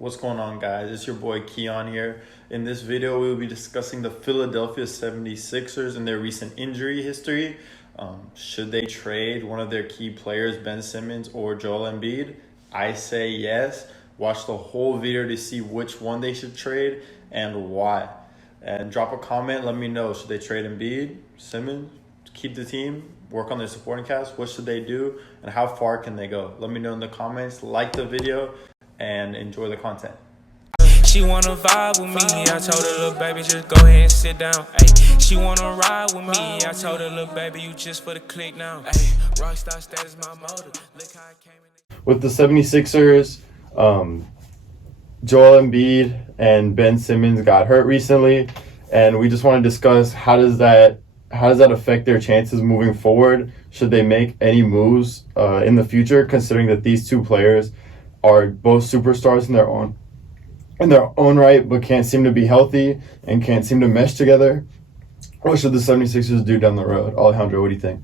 What's going on, guys? It's your boy Keon here. In this video, we will be discussing the Philadelphia 76ers and their recent injury history. Should they trade one of their key players, Ben Simmons or Joel Embiid? I say yes. Watch the whole video to see which one they should trade and why. And drop a comment, let me know. Should they trade Embiid, Simmons, keep the team, work on their supporting cast? What should they do, and how far can they go? Let me know in the comments. Like the video and enjoy the content. She wanna vibe with me, I told her, little baby, just go ahead and sit down. Ay, she wanna ride with me, I told her, little baby, you just for the click now. Ay, rockstar status my motive. Look how I came in. With the 76ers, Joel Embiid and Ben Simmons got hurt recently, and we just want to discuss how does that affect their chances moving forward? Should they make any moves in the future, considering that these two players are both superstars in their own right, but can't seem to be healthy and can't seem to mesh together? What should the 76ers do down the road? Alejandro, what do you think?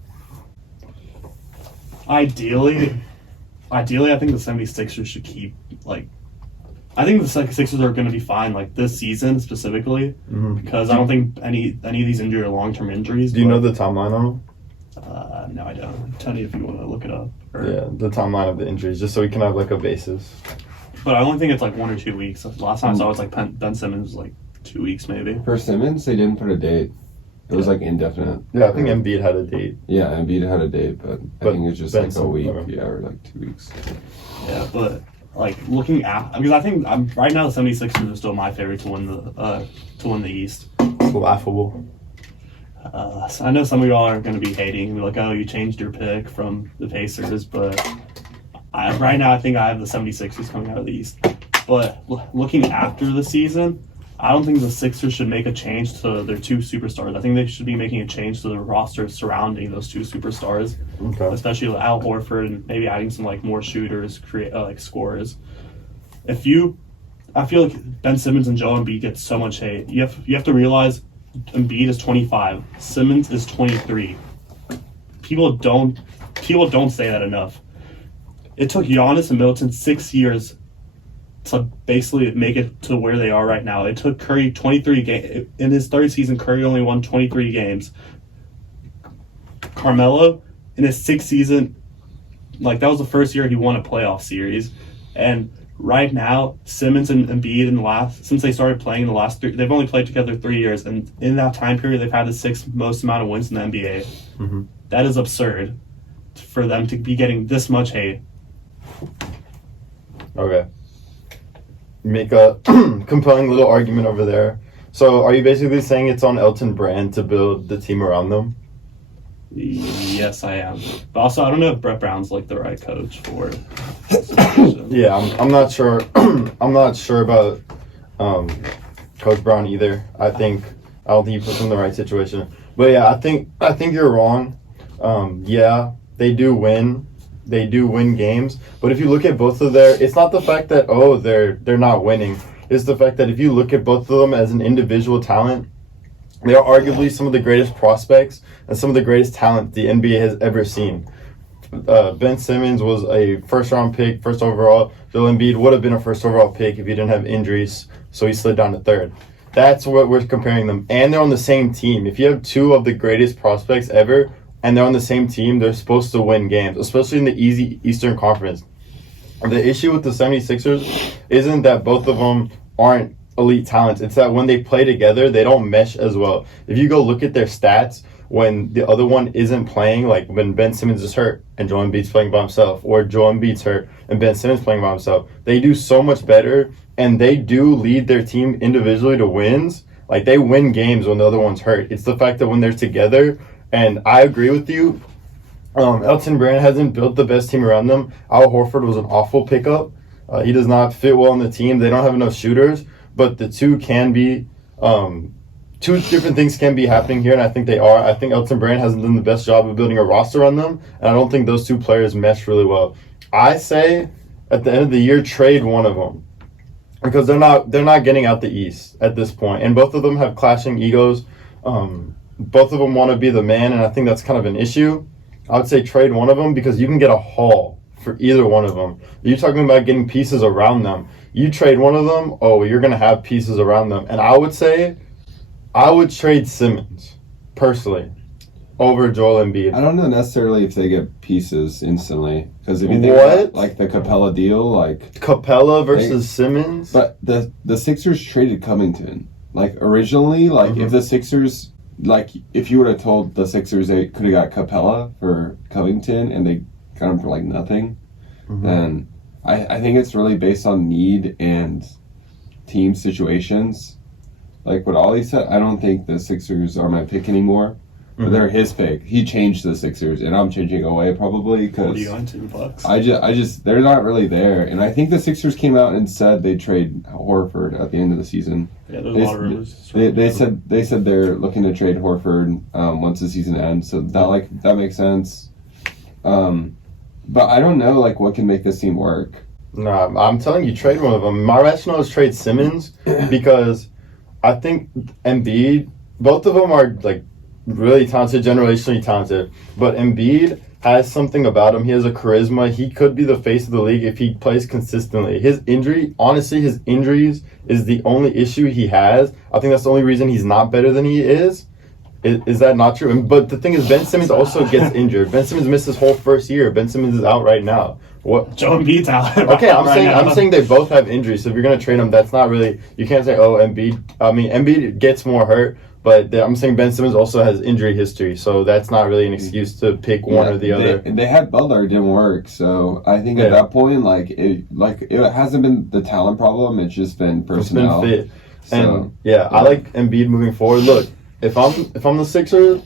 Ideally, I think the 76ers should keep, I think the Sixers are going to be fine, this season specifically, because I don't think any of these injuries are long-term injuries. Do you know the timeline on them? No, I don't. Tell me if you want to look it up. Yeah, the timeline of the injuries, just so we can have, a basis. But I only think it's, 1 or 2 weeks. Last time I saw it was, Ben Simmons was, 2 weeks maybe. For Simmons, they didn't put a date. It was, indefinite. Yeah, I think Embiid had a date. Yeah, Embiid had a date, but I think it's just, a week. Okay. Yeah, or, 2 weeks. Yeah, but... looking at, because I think right now the 76ers are still my favorite to win the East. It's laughable. So I know some of y'all are going to be hating, be like, oh, you changed your pick from the Pacers, but right now I think I have the 76ers coming out of the East. But looking after the season, I don't think the Sixers should make a change to their two superstars. I think they should be making a change to the roster surrounding those two superstars, especially Al Horford, and maybe adding some more shooters, scorers. I feel like Ben Simmons and Joel Embiid get so much hate. You have to realize Embiid is 25, Simmons is 23. People don't say that enough. It took Giannis and Middleton 6 years to basically make it to where they are right now. It took Curry 23 games. In his third season, Curry only won 23 games. Carmelo, in his sixth season, that was the first year he won a playoff series. And right now, Simmons and Embiid since they started playing in the last they've only played together 3 years. And in that time period, they've had the sixth most amount of wins in the NBA. Mm-hmm. That is absurd for them to be getting this much hate. Okay. Make a compelling little argument over there. So are you basically saying it's on Elton Brand to build the team around them? Yes, I am. But also, I don't know if Brett Brown's the right coach for it. Yeah, I'm not sure. I'm not sure about Coach Brown either. I don't think he puts him in the right situation. But yeah, I think you're wrong. Yeah, they do win. They do win games, but if you look at both of it's not the fact that they're not winning. It's the fact that if you look at both of them as an individual talent, they are arguably some of the greatest prospects and some of the greatest talent the NBA has ever seen. Ben Simmons was a first-round pick, first overall. Joel Embiid would have been a first overall pick if he didn't have injuries, so he slid down to third. That's what we're comparing them, and they're on the same team. If you have two of the greatest prospects ever, and they're on the same team, they're supposed to win games, especially in the easy Eastern Conference. The issue with the 76ers isn't that both of them aren't elite talents. It's that when they play together, they don't mesh as well. If you go look at their stats when the other one isn't playing, like when Ben Simmons is hurt and Joel Embiid's playing by himself, or Joel Embiid's hurt and Ben Simmons playing by himself, they do so much better, and they do lead their team individually to wins. They win games when the other one's hurt. It's the fact that when they're together. And I agree with you. Elton Brand hasn't built the best team around them. Al Horford was an awful pickup. He does not fit well on the team. They don't have enough shooters. But the two can be two different things can be happening here, and I think they are. I think Elton Brand hasn't done the best job of building a roster on them, and I don't think those two players mesh really well. I say at the end of the year, trade one of them, because they're not getting out the East at this point, and both of them have clashing egos. Both of them want to be the man, and I think that's kind of an issue. I would say trade one of them because you can get a haul for either one of them. You're talking about getting pieces around them. You trade one of them, you're going to have pieces around them. And I would say I would trade Simmons, personally, over Joel Embiid. I don't know necessarily if they get pieces instantly. Because if you think What? about, like, the Capella deal, like... Capella versus Simmons? But the Sixers traded Covington. Like, originally, like, if the Sixers... Like, if you would have told the Sixers they could have got Capella for Covington and they got him for, like, nothing, then I think it's really based on need and team situations. Like what Ollie said, I don't think the Sixers are my pick anymore. But they're his pick. He changed the Sixers, and I'm changing away probably because... What are you going to, Bucks? I just, they're not really there. And I think the Sixers came out and said they trade Horford at the end of the season. Yeah, there's a lot of rumors. They said they're looking to trade Horford once the season ends. So that makes sense. But I don't know like what can make this team work. No, I'm telling you, trade one of them. My rationale is trade Simmons because I think Embiid, both of them are like really talented, generationally talented. But Embiid has something about him. He has a charisma. He could be the face of the league if he plays consistently. His injuries is the only issue he has. I think that's the only reason he's not better than he is. Is that not true? But the thing is, Ben Simmons also gets injured. Ben Simmons missed his whole first year. Ben Simmons is out right now. What? Joe Embiid's out. Okay, I'm saying they both have injuries. So if you're gonna trade them, that's not really. You can't say, Embiid. I mean, Embiid gets more hurt, but I'm saying Ben Simmons also has injury history. So that's not really an excuse to pick one or the other. They had Butler, it didn't work. So I think at that point, it hasn't been the talent problem. It's just been personnel. It's been fit. And I like Embiid moving forward. Look. If I'm the Sixers,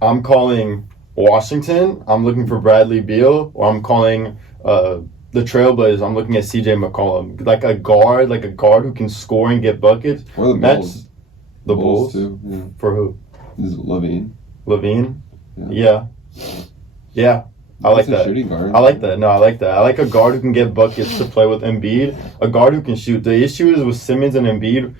I'm calling Washington. I'm looking for Bradley Beal, or I'm calling the Trailblazers. I'm looking at CJ McCollum, like a guard who can score and get buckets. Or the Bulls. The Bulls too. Yeah. For who? This is Levine. Yeah. I like that. Shooting guard. I like that. No, I like that. I like a guard who can get buckets to play with Embiid. A guard who can shoot. The issue is with Simmons and Embiid.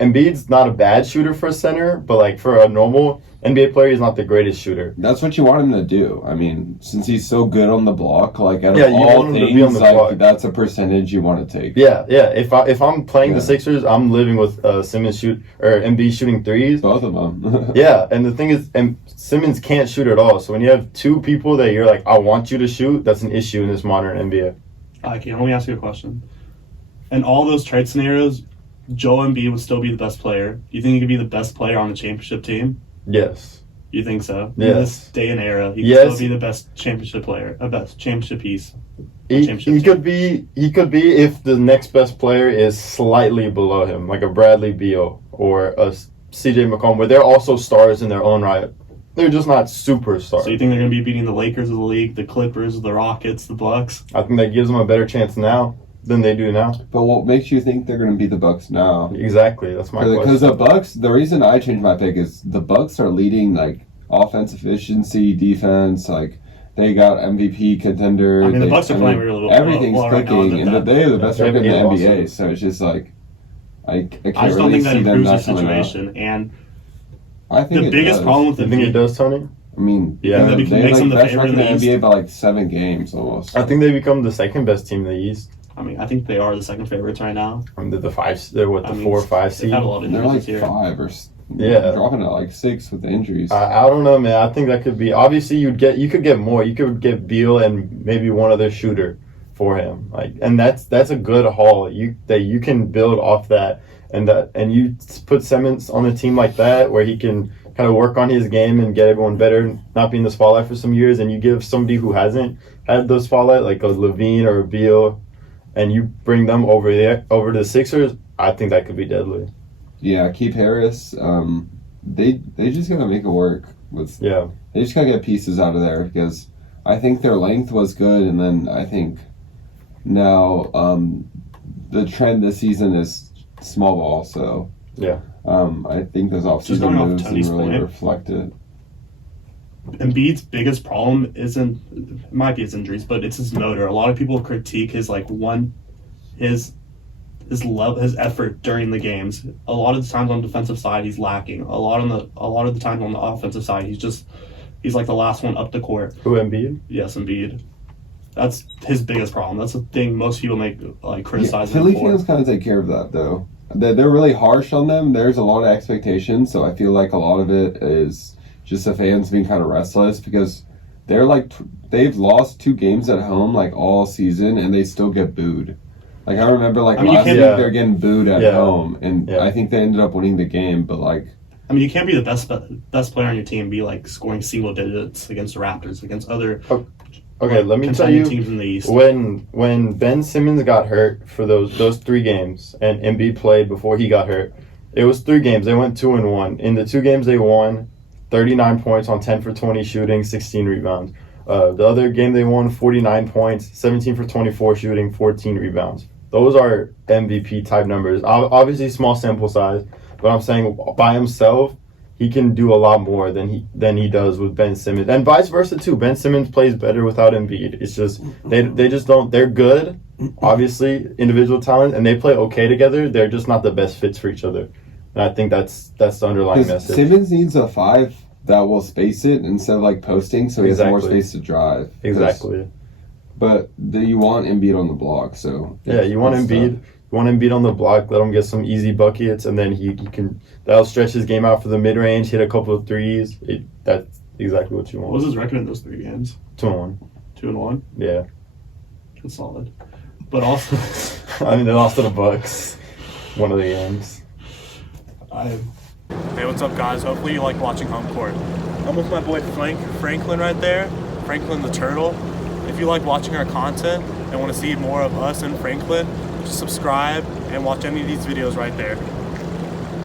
Embiid's not a bad shooter for a center, but like for a normal NBA player, he's not the greatest shooter. That's what you want him to do. I mean, since he's so good on the block, like out of you all want him to be on things, the block. that's a percentage you want to take. Yeah. If I'm playing the Sixers, I'm living with Embiid shooting threes. Both of them. Yeah, and the thing is, Simmons can't shoot at all. So when you have two people that you're like, I want you to shoot, that's an issue in this modern NBA. Okay, let me ask you a question. In all those trade scenarios, Joel Embiid would still be the best player. Do you think he could be the best player on the championship team? Yes. You think so? Yes. In this day and era, he could still be the best championship player, a best championship piece. He could be if the next best player is slightly below him, like a Bradley Beal or a CJ McCollum, where they're also stars in their own right. They're just not superstars. So you think they're going to be beating the Lakers of the league, the Clippers, the Rockets, the Bucks? I think that gives them a better chance now than they do now. But what makes you think they're going to be the Bucks now? Exactly, that's my question. Because the Bucks, the reason I changed my pick is the Bucks are leading like offense efficiency, defense, like they got MVP contender. I mean, the Bucks are playing really well. Everything's clicking, and they have the best record in the NBA. So it's just like I can't I just don't really think that see them improves the not coming out. situation. And I think the biggest problem with You think it does, Tony? I mean, Yeah. That they makes them the best favorite record in in the the NBA by like 7 games almost. I think they become the second best team in the East. I mean, I think they are the second favorites right now. They're the 4 or 5 They've seed. had a lot of They're injuries like this year. 5 or dropping at like 6 with the injuries. I don't know, man. I think that could be. Obviously, you could get more. You could get Beal and maybe one other shooter for him. And that's a good haul. That you can build off that, and you put Simmons on a team like that where he can kind of work on his game and get everyone better, not be in the spotlight for some years. And you give somebody who hasn't had the spotlight, like a Levine or a Beal, and you bring them over to the Sixers. I think that could be deadly. Yeah, Keith Harris. They just gotta make it work. They just gotta get pieces out of there because I think their length was good, and then I think now the trend this season is small ball. So I think those offseason moves and really reflect it. Embiid's biggest problem it might be his injuries, but it's his motor. A lot of people critique his his effort during the games. A lot of the times on the defensive side, he's lacking. A lot of the times on the offensive side, he's like the last one up the court. Who, Embiid? Yes, Embiid. That's his biggest problem. That's the thing most people criticize him Philly for. fans kind of take care of that though. They're really harsh on them. There's a lot of expectations, so I feel like a lot of it is just the fans being kind of restless because they're they've lost 2 games at home all season and they still get booed. I remember last week they're getting booed at home, and I think they ended up winning the game. But you can't be the best player on your team and be scoring single digits against the Raptors, against other. Okay, let me tell you, teams in the East. when Ben Simmons got hurt for those 3 games and Embiid played before he got hurt, it was 3 games. They went 2-1. In the 2 games they won, 39 points on 10 for 20 shooting, 16 rebounds. The other game they won, 49 points, 17 for 24 shooting, 14 rebounds. Those are MVP type numbers. Obviously small sample size, but I'm saying by himself, he can do a lot more than he does with Ben Simmons, and vice versa too. Ben Simmons plays better without Embiid. It's just they just don't. They're good, obviously individual talent, and they play okay together. They're just not the best fits for each other, and I think that's the underlying message. Simmons needs a 5 that will space it instead of posting, so he has more space to drive. Exactly. But you want Embiid on the block, so yeah, you want Embiid. You want Embiid on the block, let him get some easy buckets, and then he can. That'll stretch his game out for the mid range, hit a couple of threes. That's exactly what you want. What was his record in those 3 games? 2-1. 2-1. Yeah. That's solid. But also, I mean, they lost to the Bucks. One of the games. Hey, what's up, guys? Hopefully you like watching Homecourt. I'm with my boy Franklin right there. Franklin the Turtle. If you like watching our content and want to see more of us and Franklin, just subscribe and watch any of these videos right there.